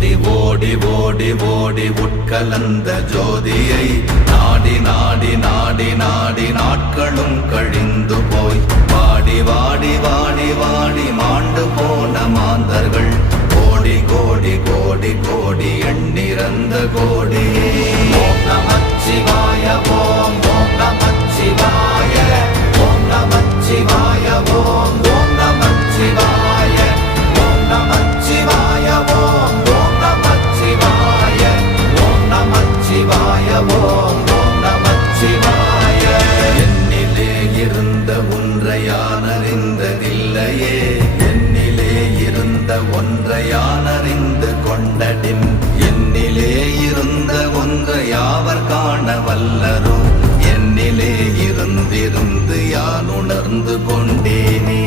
ஓடி ஓடி ஓடி ஓடி உட்கலந்த ஜோதியை நாடி நாடி நாடி நாடி நாட்களும் கழிந்து போய் வாடி வாடி வாடி வாடி மாண்டு போன மாந்தர்கள் கோடி கோடி கோடி கோடி எண்ணிறந்த கோடி. ஓம் நமச்சிவாய ஓம் ஓம் நமச்சிவாய ஓம் நமச்சிவாய ஓம் ஓம் நமச்சிவாய ஓம் நமச்சிவாய ஓம் ஓம் நமச்சிவாய ஓம் நமச்சிவாய ஓம் ஓம் நமச்சிவாய. என்னிலே இருந்த ஒன்றை யான் அறிந்ததில்லையே, என்னிலே இருந்த ஒன்றை யான் அறிந்து கொண்டடின், என்னிலே இருந்த ஒன்றை யாவர் காண வல்லரோ, என்னிலே இருந்திருந்து யான் உணர்ந்து கொண்டேனே.